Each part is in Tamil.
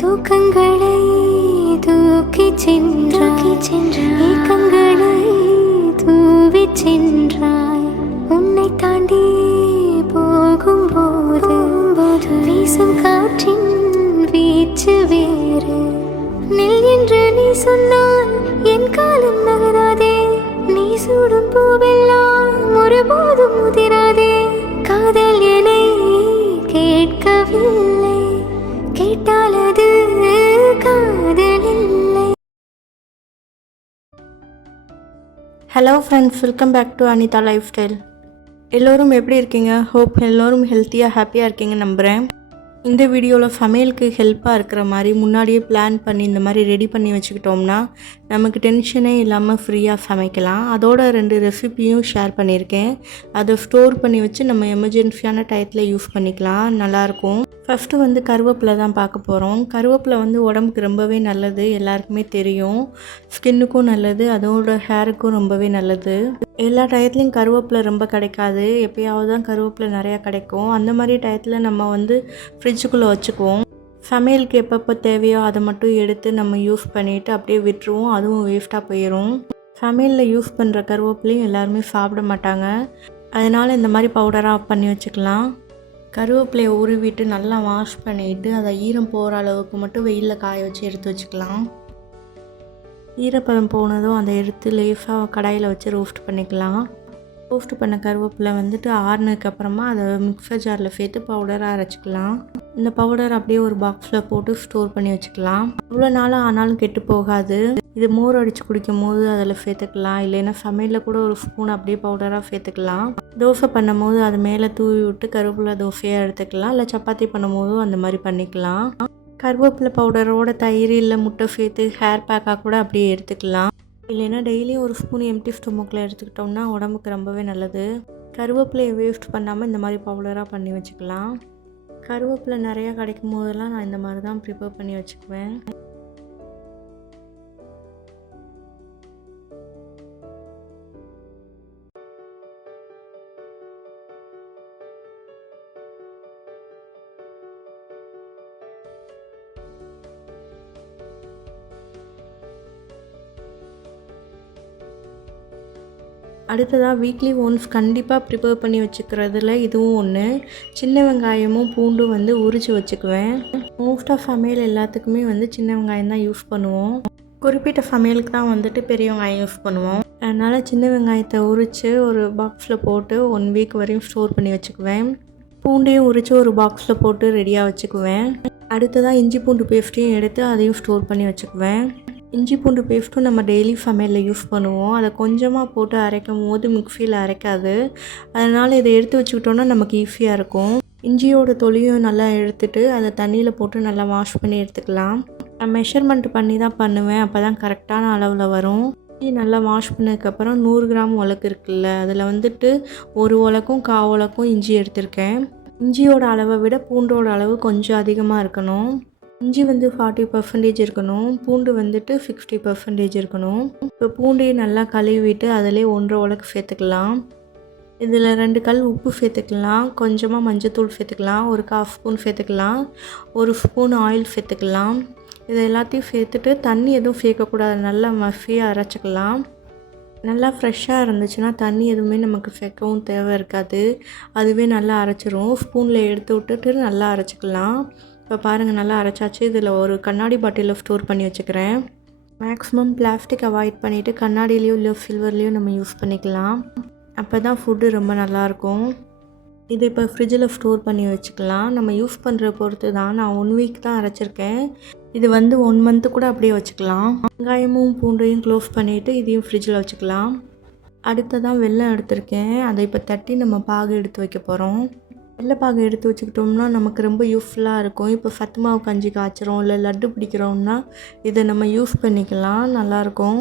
தூக்கங்களை தூக்கிச் சென்றாய், ஏக்கங்களை தூவிச் சென்றாய். உன்னை தாண்டி போகும்போது வீசும் காற்றின் வீச்சு வேறு. நில் என்று நீ சொன்னால் என் காலம் நகராதே. நீ சூடும் பூவெல்லாம் ஒருபோதும் முதிராதே. காதல் என்னை கேட்கவில்லை, கேட்டால் அது காதல் இல்லை. Hello friends, welcome back to Anitha lifestyle. எல்லோரும் எப்படி இருக்கீங்க? ஹோப் எல்லோரும் ஹெல்த்தியாக ஹாப்பியாக இருக்கீங்க நம்புகிறேன். இந்த வீடியோவில் சமையலுக்கு ஹெல்ப்பாக இருக்கிற மாதிரி முன்னாடியே பிளான் பண்ணி இந்த மாதிரி ரெடி பண்ணி வச்சுக்கிட்டோம்னா நமக்கு டென்ஷனே இல்லாமல் ஃப்ரீயாக சமைக்கலாம். அதோட 2 ரெசிபியும் ஷேர் பண்ணியிருக்கேன். அதை ஸ்டோர் பண்ணி வச்சு நம்ம எமர்ஜென்சியான டயத்தில் யூஸ் பண்ணிக்கலாம், நல்லாயிருக்கும். ஃபஸ்ட்டு கருவேப்பிலை தான் பார்க்க போகிறோம். கருவேப்பிலை உடம்புக்கு ரொம்பவே நல்லது, எல்லாருக்குமே தெரியும். ஸ்கின்னுக்கும் நல்லது, அதோட ஹேருக்கும் ரொம்பவே நல்லது. எல்லா டயத்துலையும் கருவேப்பிலை ரொம்ப கிடைக்காது, எப்போயாவது தான் கருவேப்பிலை நிறையா கிடைக்கும். அந்த மாதிரி டயத்தில் நம்ம ஃப்ரிட்ஜுக்குள்ளே வச்சுக்குவோம். சமையலுக்கு எப்பப்போ தேவையோ அதை மட்டும் எடுத்து நம்ம யூஸ் பண்ணிவிட்டு அப்படியே விட்டுருவோம், அதுவும் வேஸ்ட்டாக போயிடும். சமையலில் யூஸ் பண்ணுற கருவேப்பிலையும் எல்லாருமே சாப்பிட மாட்டாங்க, அதனால் இந்த மாதிரி பவுடராக பண்ணி வச்சுக்கலாம். கருவேப்பிலையை உருவிட்டு நல்லா வாஷ் பண்ணிவிட்டு அதை ஈரம் போகிற அளவுக்கு மட்டும் வெயிலில் காய வச்சு எடுத்து வச்சுக்கலாம். ஈரப்பதம் போனதும் அதை எடுத்து லேசாக கடாயில் வச்சு ரோஸ்ட் பண்ணிக்கலாம். ரோஸ்ட் பண்ண கருவேப்பிலை ஆறுனதுக்கப்புறமா அதை மிக்சர் ஜாரில் சேர்த்து பவுடராக அரைச்சிக்கலாம். இந்த பவுடர் அப்படியே ஒரு பாக்ஸில் போட்டு ஸ்டோர் பண்ணி வச்சுக்கலாம். இவ்வளோ நாளாக ஆனாலும் கெட்டு போகாது. இது மோர் அடித்து குடிக்கும் போது அதில் சேர்த்துக்கலாம், இல்லைன்னா சமையலில் கூட ஒரு ஸ்பூன் அப்படியே பவுடராக சேர்த்துக்கலாம். தோசை பண்ணும் போது அது மேலே தூவி விட்டு கருவேப்பிலை தோசையாக எடுத்துக்கலாம், இல்லை சப்பாத்தி பண்ணும் போதும் அந்த மாதிரி பண்ணிக்கலாம். கருவேப்பிலை பவுடரோட தயிர் இல்லை முட்டை சேர்த்து ஹேர் பேக்காக கூட அப்படியே எடுத்துக்கலாம். இல்லைன்னா டெய்லியும் ஒரு ஸ்பூன் எம்டி ஸ்டொமக்கில் எடுத்துக்கிட்டோம்னா உடம்புக்கு ரொம்பவே நல்லது. கருவேப்பிலையை வேஸ்ட் பண்ணாமல் இந்த மாதிரி பவுடராக பண்ணி வச்சுக்கலாம். கருவேப்பிலை நிறையா கிடைக்கும் போதெல்லாம் நான் இந்த மாதிரி தான் ப்ரிப்பேர் பண்ணி வச்சுக்குவேன். அடுத்ததாக வீக்லி ஒன்ஸ் கண்டிப்பாக ப்ரிப்பேர் பண்ணி வச்சுக்கிறதுல இதுவும் ஒன்று. சின்ன வெங்காயமும் பூண்டும் உரித்து வச்சுக்குவேன். மோஸ்ட் ஆஃப் சமையல் எல்லாத்துக்குமே சின்ன வெங்காயம் தான் யூஸ் பண்ணுவோம். குறிப்பிட்ட சமையலுக்கு தான் பெரிய வெங்காயம் யூஸ் பண்ணுவோம். அதனால் சின்ன வெங்காயத்தை உரித்து ஒரு பாக்ஸில் போட்டு 1 வீக் வரையும் ஸ்டோர் பண்ணி வச்சுக்குவேன். பூண்டையும் உரித்து ஒரு பாக்ஸில் போட்டு ரெடியாக வச்சுக்குவேன். அடுத்ததாக இஞ்சி பூண்டு பேஸ்ட்டையும் எடுத்து அதையும் ஸ்டோர் பண்ணி வச்சுக்குவேன். இஞ்சி பூண்டு பேஸ்ட்டும் நம்ம டெய்லி சமையலில் யூஸ் பண்ணுவோம். அதை கொஞ்சமாக போட்டு அரைக்கும் போது மிக்சியில் அரைக்காது, அதனால் இதை எடுத்து வச்சுக்கிட்டோன்னா நமக்கு ஈஸியாக இருக்கும். இஞ்சியோட தொலியும் நல்லா எடுத்துட்டு அதை தண்ணியில் போட்டு நல்லா வாஷ் பண்ணி எடுத்துக்கலாம். நான் மெஷர்மெண்ட் பண்ணி தான் பண்ணுவேன், அப்போ தான் கரெக்டான அளவில் வரும். இஞ்சி நல்லா வாஷ் பண்ணதுக்கப்புறம் 100 கிராம் உலக்கு இருக்குல்ல, அதில் 1 உலக்கும் 1/4 உலக்கும் இஞ்சி எடுத்திருக்கேன். இஞ்சியோட அளவை விட பூண்டோட அளவு கொஞ்சம் அதிகமாக இருக்கணும். இஞ்சி 40% இருக்கணும், பூண்டு 60% இருக்கணும். இப்போ பூண்டையும் நல்லா கழுவிட்டு அதிலே 1/2 உலக்கு சேர்த்துக்கலாம். இதில் 2 கல் உப்பு சேர்த்துக்கலாம், கொஞ்சமாக மஞ்சத்தூள் சேர்த்துக்கலாம், ஒரு 1/2 ஸ்பூன் சேர்த்துக்கலாம், 1 ஸ்பூன் ஆயில் சேர்த்துக்கலாம். இது எல்லாத்தையும் சேர்த்துட்டு தண்ணி எதுவும் சேர்க்கக்கூடாது, நல்லா மஃபியாக அரைச்சிக்கலாம். நல்லா ஃப்ரெஷ்ஷாக இருந்துச்சுன்னா தண்ணி எதுவுமே நமக்கு சேர்க்கவும் தேவை இருக்காது, அதுவே நல்லா அரைச்சிரும். ஸ்பூனில் எடுத்து விட்டுட்டு நல்லா அரைச்சிக்கலாம். இப்போ பாருங்கள், நல்லா அரைச்சாச்சு. இதில் ஒரு கண்ணாடி பாட்டிலில் ஸ்டோர் பண்ணி வச்சுக்கிறேன். மேக்ஸிமம் பிளாஸ்டிக் அவாய்ட் பண்ணிவிட்டு கண்ணாடிலேயோ இல்லை சில்வர்லேயோ நம்ம யூஸ் பண்ணிக்கலாம், அப்போ தான் ஃபுட்டு ரொம்ப நல்லாயிருக்கும். இது இப்போ ஃப்ரிட்ஜில் ஸ்டோர் பண்ணி வச்சுக்கலாம். நம்ம யூஸ் பண்ணுற பொறுத்து தான். நான் 1 வீக் தான் அரைச்சிருக்கேன். இது 1 மந்த்து கூட அப்படியே வச்சுக்கலாம். வெங்காயமும் பூண்டையும் க்ளோஸ் பண்ணிவிட்டு இதையும் ஃப்ரிட்ஜில் வச்சுக்கலாம். அடுத்ததான் வெல்லம் எடுத்திருக்கேன், அதை இப்போ தட்டி நம்ம பாகு எடுத்து வைக்க போகிறோம். வெள்ளைப்பாகு எடுத்து வச்சுக்கிட்டோம்னா நமக்கு ரொம்ப யூஸ்ஃபுல்லாக இருக்கும். இப்போ சத்து மாவு கஞ்சி காய்ச்சிரும், இல்லை லட்டு பிடிக்கிறோம்னா இதை நம்ம யூஸ் பண்ணிக்கலாம், நல்லாயிருக்கும்.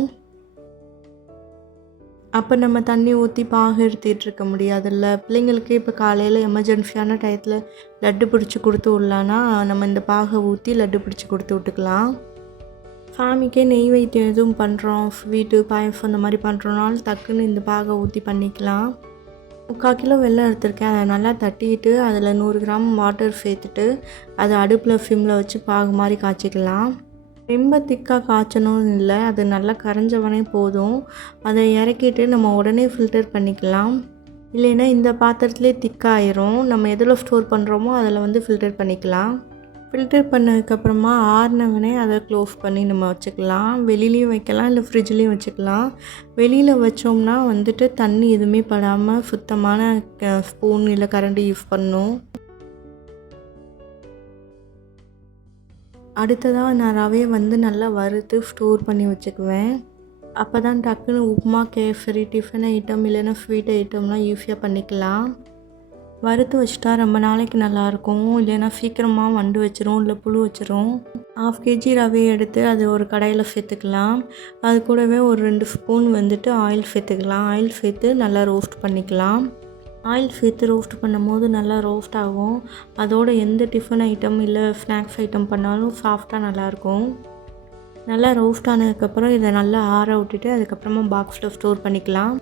அப்போ நம்ம தண்ணி ஊற்றி பாகு எடுத்துகிட்டு இருக்க முடியாதுல்ல. பிள்ளைங்களுக்கு இப்போ காலையில் எமர்ஜென்சியான டயத்தில் லட்டு பிடிச்சி கொடுத்து விடலான்னா நம்ம இந்த பாகை ஊற்றி லட்டு பிடிச்சி கொடுத்து விட்டுக்கலாம். சாமிக்கே நெய் வைத்தியம் எதுவும் பண்ணுறோம், ஸ்வீட்டு பாயசம் இந்த மாதிரி பண்ணுறோனாலும் டக்குன்னு இந்த பாகை ஊற்றி பண்ணிக்கலாம். 3/4 கிலோ வெல்லம் எடுத்திருக்கேன். அதை நல்லா தட்டிட்டு அதில் 100 கிராம் வாட்டர் சேர்த்துட்டு அதை அடுப்பில் ஃப்ளிம்மில் வச்சு பாகு மாதிரி காய்ச்சிக்கலாம். ரொம்ப திக்காக காய்ச்சணும்னு இல்லை, அது நல்லா கரைஞ்சவனே போதும். அதை இறக்கிட்டு நம்ம உடனே ஃபில்டர் பண்ணிக்கலாம். இல்லைன்னா இந்த பாத்திரத்துலேயே திக்காயிரும். நம்ம எதில் ஸ்டோர் பண்ணுறோமோ அதில் வந்து ஃபில்டர் பண்ணிக்கலாம். ஃபில்டர் பண்ணதுக்கப்புறமா ஆறினவனே அதை க்ளோஸ் பண்ணி நம்ம வச்சுக்கலாம். வெளியிலையும் வைக்கலாம், இல்லை ஃப்ரிட்ஜ்லேயும் வச்சுக்கலாம். வெளியில் வச்சோம்னா வந்துட்டு தண்ணி எதுவுமே படாமல் சுத்தமான ஸ்பூன் இல்லை கரண்டி யூஸ் பண்ணணும். அடுத்ததாக நான் ரவையை வந்து நல்லா வறுத்து ஸ்டோர் பண்ணி வச்சுக்குவேன். அப்போ தான் டக்குன்னு உப்புமா, கேசரி, டிஃபன் ஐட்டம் இல்லைன்னா ஸ்வீட் ஐட்டம்லாம் ஈஸியாக பண்ணிக்கலாம். வறுத்து வச்சுட்டா ரொம்ப நாளைக்கு நல்லாயிருக்கும். இல்லைன்னா சீக்கிரமாக வண்டு வச்சிரும், இல்லை புழு வச்சிரும். 1/2 kg ரவையை எடுத்து அது ஒரு கடாயில் சேர்த்துக்கலாம். அது கூடவே ஒரு 2 ஸ்பூன் வந்துட்டு ஆயில் சேர்த்துக்கலாம். ஆயில் சேர்த்து நல்லா ரோஸ்ட் பண்ணிக்கலாம். ஆயில் சேர்த்து ரோஸ்ட் பண்ணும் போது நல்லா ரோஸ்ட் ஆகும். அதோட எந்த டிஃபன் ஐட்டம் இல்லை ஸ்நாக்ஸ் ஐட்டம் பண்ணாலும் சாஃப்டாக நல்லாயிருக்கும். நல்லா ரோஸ்ட் ஆனதுக்கப்புறம் இதை நல்லா ஆற விட்டுட்டு அதுக்கப்புறமா பாக்ஸில் ஸ்டோர் பண்ணிக்கலாம்.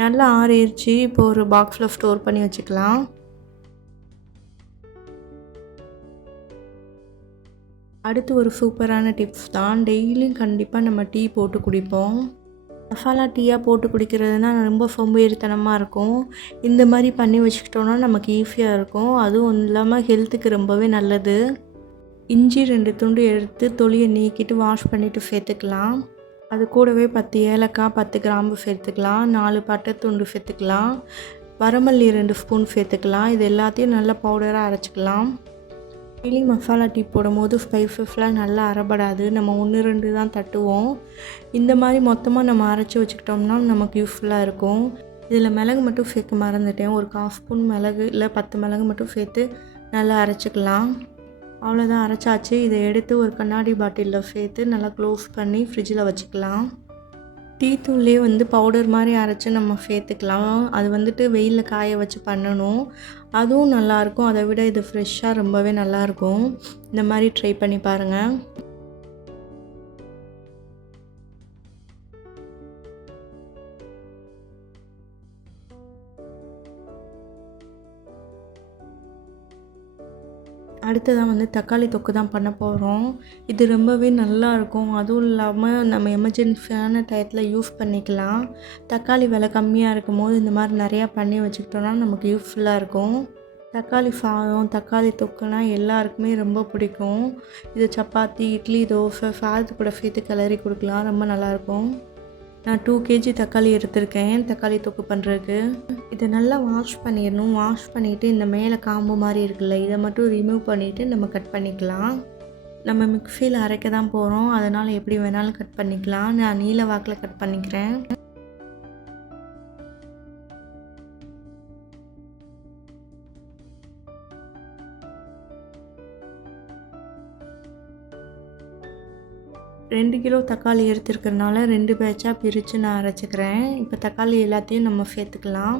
நல்லா ஆறிடுச்சு. இப்போ ஒரு பாக்ஸில் ஸ்டோர் பண்ணி வச்சுக்கலாம். அடுத்து ஒரு சூப்பரான டிப்ஸ் தான். டெய்லியும் கண்டிப்பாக நம்ம டீ போட்டு குடிப்போம். மசாலா டீயாக போட்டு குடிக்கிறதுனா ரொம்ப சோம்பேறித்தனமாக இருக்கும். இந்த மாதிரி பண்ணி வச்சுக்கிட்டோன்னா நமக்கு ஈஸியாக இருக்கும். அதுவும் இல்லாமல் ஹெல்த்துக்கு ரொம்பவே நல்லது. இஞ்சி 2 துண்டு எடுத்து தொலியை நீக்கிட்டு வாஷ் பண்ணிவிட்டு சேர்த்துக்கலாம். அது கூடவே 10 ஏலக்காய், 10 கிராம்பு சேர்த்துக்கலாம். 4 பட்டை துண்டு சேர்த்துக்கலாம். வரமல்லி 2 ஸ்பூன் சேர்த்துக்கலாம். இது எல்லாத்தையும் நல்லா பவுடராக அரைச்சிக்கலாம். டெய்லி மசாலா டீ போடும்போது ஸ்பைசஸ்லாம் நல்லா அரைப்படாது. நம்ம 1, 2 தான் தட்டுவோம். இந்த மாதிரி மொத்தமாக நம்ம அரைச்சி வச்சுக்கிட்டோம்னா நமக்கு யூஸ்ஃபுல்லாக இருக்கும். இதில் மிளகு மட்டும் சேர்க்க மறந்துட்டேன். ஒரு 1/4 ஸ்பூன் மிளகு இல்லை 10 மிளகு மட்டும் சேர்த்து நல்லா அரைச்சிக்கலாம். அவ்வளோதான், அரைச்சாச்சு. இதை எடுத்து ஒரு கண்ணாடி பாட்டிலில் சேர்த்து நல்லா க்ளோஸ் பண்ணி ஃப்ரிட்ஜில் வச்சுக்கலாம். டீ தூள்லேயே வந்து பவுடர் மாதிரி அரைச்சி நம்ம சேர்த்துக்கலாம். அது வந்துட்டு வெயிலில் காய வச்சு பண்ணணும். அதுவும் நல்லாயிருக்கும். அதை விட இது ஃப்ரெஷ்ஷாக ரொம்பவே நல்லாயிருக்கும். இந்த மாதிரி ட்ரை பண்ணி பாருங்கள். அடுத்ததாக வந்து தக்காளி தொக்கு தான் பண்ண போகிறோம். இது ரொம்பவே நல்லாயிருக்கும். அதுவும் இல்லாமல் நம்ம எமர்ஜென்சியான டயத்தில் யூஸ் பண்ணிக்கலாம். தக்காளி விலை கம்மியாக இருக்கும் போது இந்த மாதிரி நிறையா பண்ணி வச்சுக்கிட்டோன்னா நமக்கு யூஸ்ஃபுல்லாக இருக்கும். தக்காளி சாதம், தக்காளி தொக்குனா எல்லாருக்குமே ரொம்ப பிடிக்கும். இது சப்பாத்தி, இட்லி, தோசை, சாதத்து கூட சேர்த்து கிளறி கொடுக்கலாம். ரொம்ப நல்லாயிருக்கும். நான் 2 kg தக்காளி எடுத்திருக்கேன் தக்காளி தொக்கு பண்ணுறதுக்கு. இதை நல்லா வாஷ் பண்ணிடணும். வாஷ் பண்ணிவிட்டு இந்த மேலே காம்பு மாதிரி இருக்குல்ல, இதை மட்டும் ரிமூவ் பண்ணிவிட்டு நம்ம கட் பண்ணிக்கலாம். நம்ம மிக்ஸியில் அரைக்க தான் போகிறோம், அதனால் எப்படி வேணாலும் கட் பண்ணிக்கலாம். நான் நீல வாக்கில் கட் பண்ணிக்கிறேன். ரெண்டு கிலோ தக்காளி எடுத்துருக்கிறதுனால 2 பேட்சாக பிரித்து நான் அரைச்சிக்கிறேன். இப்போ தக்காளி எல்லாத்தையும் நம்ம சேர்த்துக்கலாம்.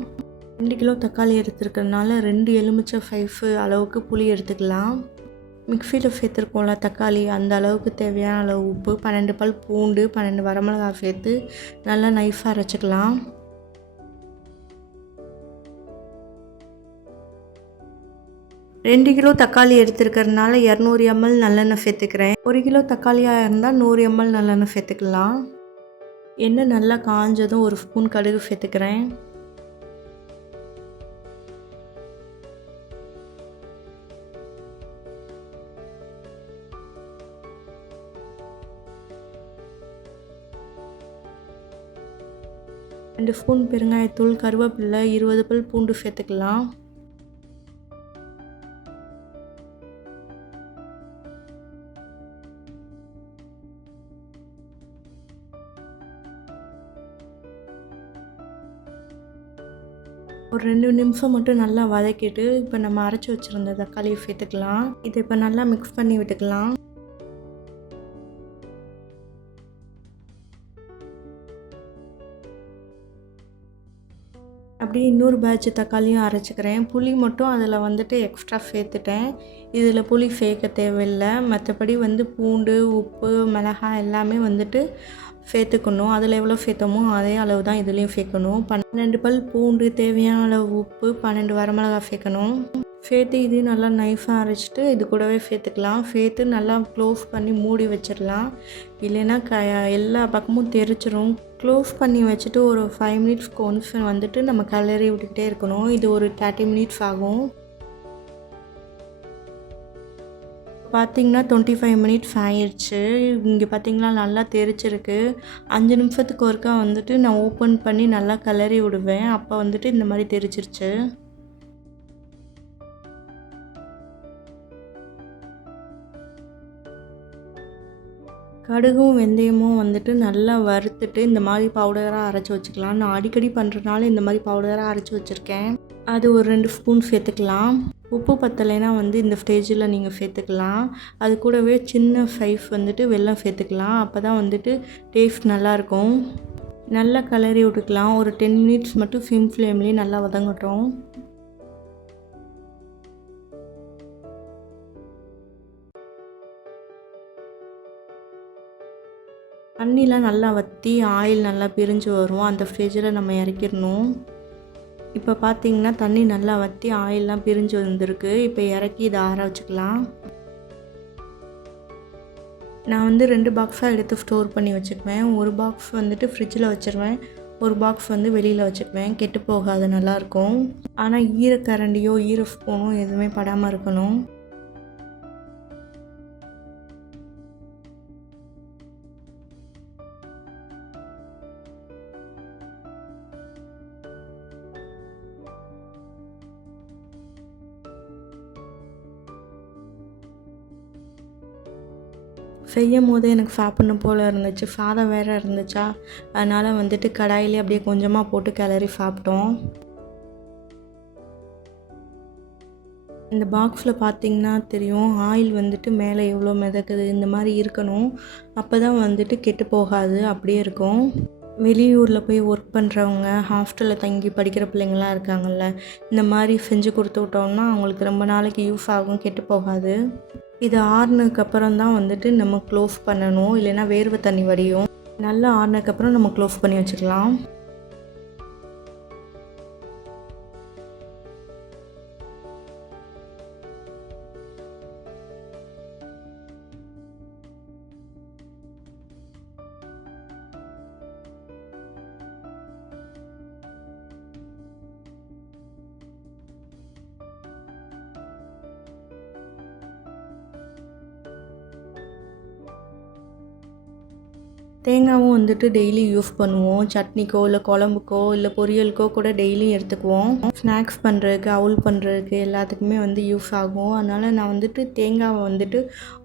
2 கிலோ தக்காளி எடுத்துருக்கிறதுனால 2 எலுமிச்சை சைஸு அளவுக்கு புளி எடுத்துக்கலாம். மிக்ஸியில் சேர்த்துருக்கோம்ல தக்காளி, அந்த அளவுக்கு தேவையான அளவு உப்பு, 12 பல் பூண்டு, 12 வரமிளகாய் சேர்த்து நல்லா நைஸாக அரைச்சிக்கலாம். 2 கிலோ தக்காளி எடுத்துருக்கிறதுனால 200 ml நல்லெண்ணெய் சேர்த்துக்கிறேன். 1 கிலோ தக்காளியாக இருந்தால் 100 ml நல்லெண்ணெய் சேர்த்துக்கலாம். எண்ணெய் நல்லா காஞ்சதும் 1 ஸ்பூன் கடுகு சேர்த்துக்கிறேன். ரெண்டு ஸ்பூன் பெருங்காயத்தூள், கருவேப்பிலை, 20 பல் பூண்டு சேர்த்துக்கலாம். ஒரு 2 நிமிஷம் மட்டும் நல்லா வதக்கிட்டு இப்போ நம்ம அரைச்சி வச்சுருந்த தக்காளியை சேர்த்துக்கலாம். இதை இப்போ நல்லா மிக்ஸ் பண்ணி விட்டுக்கலாம். அப்படியே இன்னொரு பேட்ச் தக்காளியும் அரைச்சிக்கிறேன். புளி மட்டும் அதில் வந்துட்டு எக்ஸ்ட்ரா சேர்த்துட்டேன். இதில் புளி சேர்க்க தேவையில்லை. மற்றபடி வந்து பூண்டு, உப்பு, மிளகாய் எல்லாமே வந்துட்டு சேர்த்துக்கணும். அதில் எவ்வளோ சேர்த்தோமோ அதே அளவு தான் இதுலேயும் சேர்க்கணும். 12 பல் பூண்டு, தேவையான அளவு உப்பு, 12 வரமிளகாய் சேர்க்கணும். சேர்த்து இதையும் நல்லா நைஸாக அரைச்சிட்டு இது கூடவே சேர்த்துக்கலாம். சேர்த்து நல்லா க்ளோஸ் பண்ணி மூடி வச்சிடலாம். இல்லைன்னா எல்லா பக்கமும் தெரிச்சிரும். க்ளோஸ் பண்ணி வச்சுட்டு ஒரு 5 மினிட்ஸ்க்கு ஒன்ஸ் வந்துட்டு நம்ம கிளறி விட்டுக்கிட்டே இருக்கணும். இது ஒரு 30 மினிட்ஸ் ஆகும். பார்த்திங்கன்னா 25 மினிட்ஸ் ஆயிடுச்சு. இங்கே பார்த்திங்கன்னா நல்லா தெரிச்சிருக்கு. 5 நிமிஷத்துக்கு ஒருக்கா வந்துட்டு நான் ஓப்பன் பண்ணி நல்லா கிளறி விடுவேன். அப்போ வந்துட்டு இந்த மாதிரி தெரிச்சிருச்சு. கடுகும் வெந்தயமும் வந்துட்டு நல்லா வறுத்துட்டு இந்த மாதிரி பவுடராக அரைச்சி வச்சுக்கலாம். நான் அடிக்கடி பண்ணுறதுனால இந்த மாதிரி பவுடராக அரைச்சி வச்சுருக்கேன். அது ஒரு 2 ஸ்பூன் சேர்த்துக்கலாம். உப்பு பத்தலைன்னா வந்து இந்த ஸ்டேஜில் நீங்கள் சேர்த்துக்கலாம். அது கூடவே சின்ன சைஸ் வந்துட்டு வெல்லம் சேர்த்துக்கலாம். அப்போ தான் வந்துட்டு டேஸ்ட் நல்லாயிருக்கும். நல்லா கிளறி விட்டுக்கலாம். ஒரு 10 மினிட்ஸ் மட்டும் சிம் ஃப்ளேம்லேயே நல்லா வதங்கட்டும். தண்ணிலாம் நல்லா வற்றி ஆயில் நல்லா பிரிஞ்சு வரும். அந்த ஸ்டேஜில் நம்ம இறக்கிடணும். இப்போ பார்த்திங்கன்னா தண்ணி நல்லா வற்றி ஆயிலெலாம் பிரிஞ்சு வந்திருக்கு. இப்போ இறக்கி இதை ஆற வச்சுக்கலாம். நான் வந்து 2 பாக்ஸாக எடுத்து ஸ்டோர் பண்ணி வச்சுக்குவேன். ஒரு பாக்ஸ் வந்துட்டு ஃப்ரிட்ஜில் வச்சுருவேன். ஒரு பாக்ஸ் வந்து வெளியில் வச்சுக்குவேன். கெட்டு போகாது, நல்லாயிருக்கும். ஆனால் ஈரக்கரண்டியோ ஈர ஸ்பூனோ எதுவுமே படாமல் இருக்கணும். செய்யும் போது எனக்கு சாப்பிட்ணும் போல் இருந்துச்சு. சாதம் வேறு இருந்துச்சா, அதனால் வந்துட்டு கடாயிலே அப்படியே கொஞ்சமாக போட்டு கிளறி சாப்பிட்டோம். இந்த பாக்ஸில் பார்த்திங்கன்னா தெரியும், ஆயில் வந்துட்டு மேலே எவ்வளோ மிதக்குது. இந்த மாதிரி இருக்கணும். அப்போ தான் வந்துட்டு கெட்டு போகாது, அப்படியே இருக்கும். வெளியூரில் போய் ஒர்க் பண்ணுறவங்க, ஹாஸ்டலில் தங்கி படிக்கிற பிள்ளைங்கள்லாம் இருக்காங்கள்ல, இந்த மாதிரி செஞ்சு கொடுத்து விட்டோம்னா அவங்களுக்கு ரொம்ப நாளைக்கு யூஸ் ஆகும், கெட்டு போகாது. இது ஆறுனதுக்கப்புறம் தான் வந்துட்டு நம்ம க்ளோஸ் பண்ணணும். இல்லைன்னா வேர்வை தண்ணி வடியும். நல்லா ஆறுனதுக்கப்புறம் நம்ம க்ளோஸ் பண்ணி வச்சுக்கலாம். தேங்காவும் வந்துட்டு டெய்லி யூஸ் பண்ணுவோம். சட்னிக்கோ இல்லை குழம்புக்கோ இல்லை பொரியலுக்கோ கூட டெய்லியும் எடுத்துக்குவோம். ஸ்நாக்ஸ் பண்ணுறதுக்கு, அவுல் பண்ணுறதுக்கு எல்லாத்துக்குமே வந்து யூஸ் ஆகும். அதனால் நான் வந்துட்டு தேங்காவை வந்துட்டு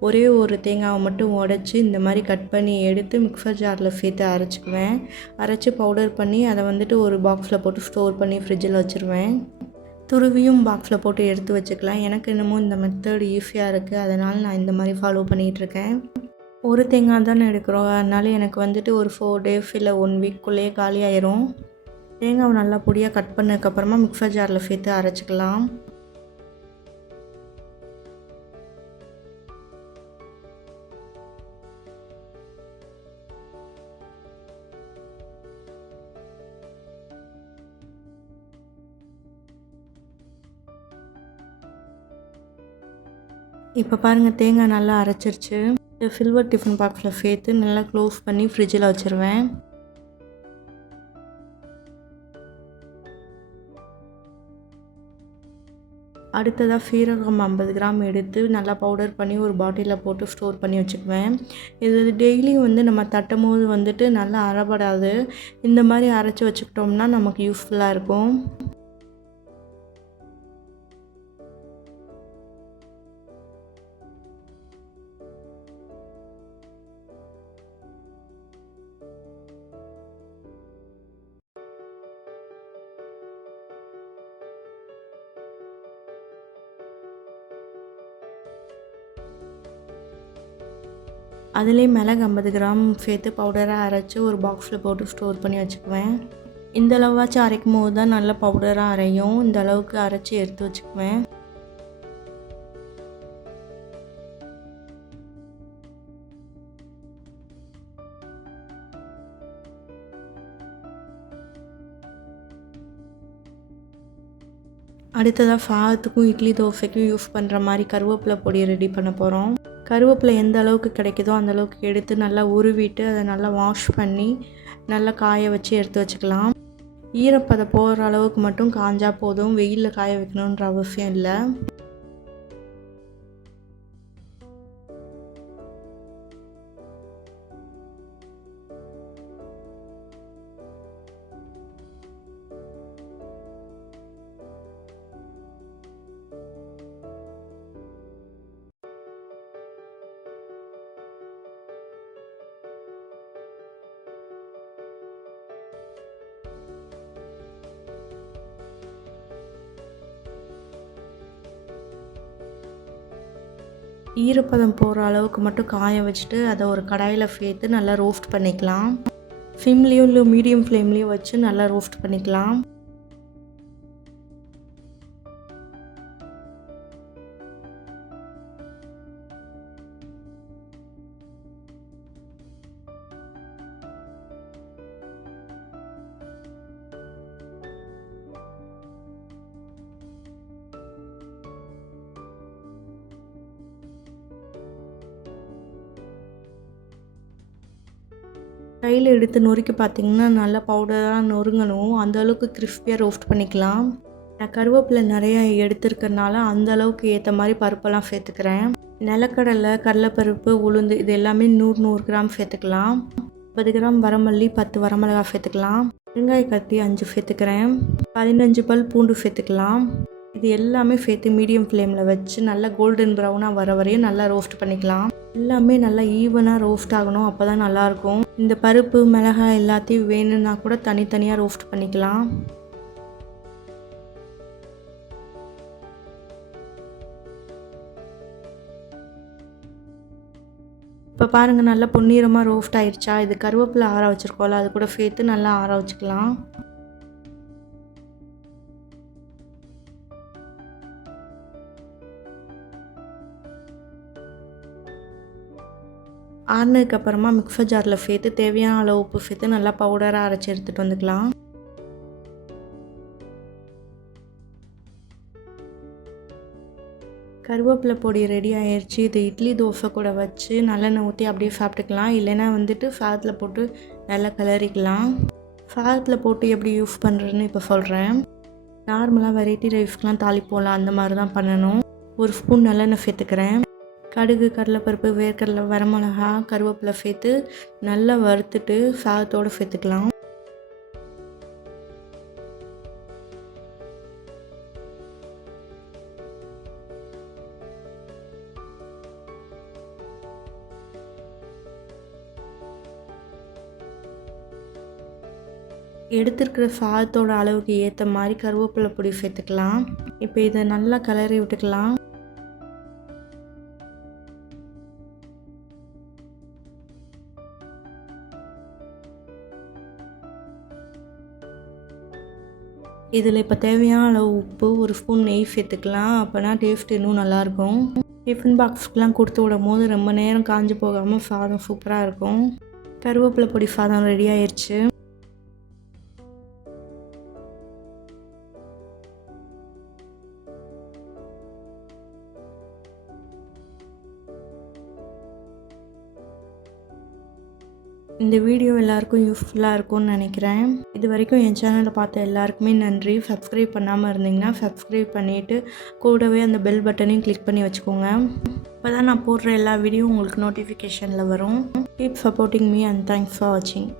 ஒரே ஒரு தேங்காவை மட்டும் உடச்சி இந்த மாதிரி கட் பண்ணி எடுத்து மிக்சர் ஜாரில் சேர்த்து அரைச்சிக்குவேன். அரைச்சி பவுடர் பண்ணி அதை வந்துட்டு ஒரு பாக்ஸில் போட்டு ஸ்டோர் பண்ணி ஃப்ரிட்ஜில் வச்சுருவேன். துருவியும் பாக்ஸில் போட்டு எடுத்து வச்சுக்கலாம். எனக்கு என்னமோ இந்த மெத்தட் ஈஸியாக இருக்குது, அதனால் நான் இந்த மாதிரி ஃபாலோ பண்ணிகிட்ருக்கேன். ஒரு தேங்காய் தானே எடுக்கிறோம், அதனால எனக்கு வந்துட்டு ஒரு 4 டேஸ் இல்லை 1 வீக்குள்ளேயே காலி ஆயிரும். தேங்காவை நல்லா பொடியாக கட் பண்ணதுக்கப்புறமா மிக்சர் ஜாரில் சேர்த்து அரைச்சிக்கலாம். இப்போ பாருங்கள், தேங்காய் நல்லா அரைச்சிருச்சு. சில்வர் டிஃபன் பாக்ஸில் சேர்த்து நல்லா க்ளோஸ் பண்ணி ஃப்ரிட்ஜில் வச்சுருவேன். அடுத்ததாக சீரகம் 50 கிராம் எடுத்து நல்லா பவுடர் பண்ணி ஒரு பாட்டிலில் போட்டு ஸ்டோர் பண்ணி வச்சுக்குவேன். இது டெய்லியும் வந்து நம்ம தட்டும் போது வந்துட்டு நல்லா அரைப்படாது. இந்த மாதிரி அரைச்சி வச்சுக்கிட்டோம்னா நமக்கு யூஸ்ஃபுல்லாக இருக்கும். அதிலே மிளகு 50 கிராம் சேர்த்து பவுடராக அரைச்சி ஒரு பாக்ஸில் போட்டு ஸ்டோர் பண்ணி வச்சுக்குவேன். இந்த அளவாச்சும் அரைக்கும் போது தான் நல்ல பவுடராக அரையும். இந்த அளவுக்கு அரைச்சி எடுத்து வச்சுக்குவேன். அடுத்ததாக சாதத்துக்கும் இட்லி தோசைக்கும் யூஸ் பண்ணுற மாதிரி கருவேப்பிலை பொடி ரெடி பண்ண போகிறோம். கருவேப்பிலை எந்த அளவுக்கு கிடைக்குதோ அந்த அளவுக்கு எடுத்து நல்லா உருவிட்டு அதை நல்லா வாஷ் பண்ணி நல்லா காய வச்சு எடுத்து வச்சுக்கலாம். ஈரப்பதம் போகிற அளவுக்கு மட்டும் காஞ்சால் போதும், வெயிலில் காய வைக்கணுன்ற அவசியம் இல்லை. ஈரப்பதம் போகிற அளவுக்கு மட்டும் காய வச்சுட்டு அதை ஒரு கடாயில் சேர்த்து நல்லா ரோஸ்ட் பண்ணிக்கலாம். சிம்லேயும் இல்லை மீடியம் ஃப்ளேம்லேயும் வச்சு நல்லா ரோஸ்ட் பண்ணிக்கலாம். கையில் எடுத்து நொறுக்கி பார்த்திங்கன்னா நல்லா பவுடராக நொறுங்கணும். அந்தளவுக்கு கிறிஸ்பியாக ரோஸ்ட் பண்ணிக்கலாம். நான் கருவேப்பிலை நிறையா எடுத்துருக்கறனால அந்தளவுக்கு ஏற்ற மாதிரி பருப்பெல்லாம் சேர்த்துக்கிறேன். நிலக்கடலை, கடலைப்பருப்பு, உளுந்து இது எல்லாமே 100 கிராம் சேர்த்துக்கலாம். 10 கிராம் வரமல்லி, 10 வரமிளகாய் சேர்த்துக்கலாம். வெங்காய கத்தி 5 சேர்த்துக்கிறேன். 15 பல் பூண்டு சேர்த்துக்கலாம். இது எல்லாமே சேர்த்து மீடியம் ஃப்ளேமில் வச்சு நல்லா கோல்டன் ப்ரௌனாக வர வரையும் நல்லா ரோஸ்ட் பண்ணிக்கலாம். எல்லாமே நல்லா ஈவனாக ரோஸ்ட் ஆகணும், அப்போ தான் நல்லாயிருக்கும். இந்த பருப்பு, மிளகாய் எல்லாத்தையும் வேணும்னா கூட தனித்தனியாக ரோஸ்ட் பண்ணிக்கலாம். இப்போ பாருங்கள் நல்லா பொன்னிறமாக ரோஸ்ட் ஆயிடுச்சா. இது கருவேப்பிலை ஆற வச்சுருக்கோம்ல, அது கூட சேர்த்து நல்லா ஆற வச்சுக்கலாம். ஆறுனதுக்கப்புறமா மிக்சர் ஜாரில் சேர்த்து தேவையான அளவு உப்பு சேர்த்து நல்லா பவுடராக அரைச்சி எடுத்துகிட்டு வந்துக்கலாம். கருவேப்பிலை பொடி ரெடி ஆயிடுச்சு. இது இட்லி தோசை கூட வச்சு நல்லெண்ணெய் ஊற்றி அப்படியே சாப்பிட்டுக்கலாம். இல்லைன்னா சாதத்தில் போட்டு நல்லா கிளறிக்கலாம். சாதத்தில் போட்டு எப்படி யூஸ் பண்ணுறதுன்னு இப்போ சொல்கிறேன். நார்மலாக வெரைட்டி ரைஸ்க்கெலாம் தாளிப்போம்ல, அந்த மாதிரி தான் பண்ணணும். 1 ஸ்பூன் நல்லெண்ணெய் சேர்த்துக்கிறேன். கடுகு, கடலைப்பருப்பு, வேர்க்கடலை, வரமிளகா, கருவேப்பிலை சேர்த்து நல்லா வறுத்துட்டு சாதத்தோடு சேர்த்துக்கலாம். எடுத்துருக்கிற சாதத்தோட அளவுக்கு ஏற்ற மாதிரி கருவேப்பிலை பொடி சேர்த்துக்கலாம். இப்போ இதை நல்லா கிளறி விட்டுக்கலாம். இதில் இப்போ தேவையான அளவு உப்பு, 1 ஸ்பூன் நெய் சேர்த்துக்கலாம். அப்போனா டேஸ்ட் இன்னும் நல்லாயிருக்கும். டிஃபன் பாக்ஸ்க்கெலாம் கொடுத்து விடும் போது ரொம்ப நேரம் காஞ்சி போகாமல் சாதம் சூப்பராக இருக்கும். கருவேப்பிலை பொடி சாதம் ரெடி ஆயிடுச்சு. இந்த வீடியோ எல்லாருக்கும் யூஸ்ஃபுல்லாக இருக்கும்னு நினைக்கிறேன். இது வரைக்கும் என் சேனலை பார்த்த எல்லாருக்குமே நன்றி. சப்ஸ்கிரைப் பண்ணாமல் இருந்தீங்கன்னா சப்ஸ்கிரைப் பண்ணிவிட்டு கூடவே அந்த பெல் பட்டனையும் கிளிக் பண்ணி வச்சுக்கோங்க. அப்போ தான் நான் போடுற எல்லா வீடியோ உங்களுக்கு நோட்டிஃபிகேஷனில் வரும். Keep supporting me and thanks for வாட்சிங்.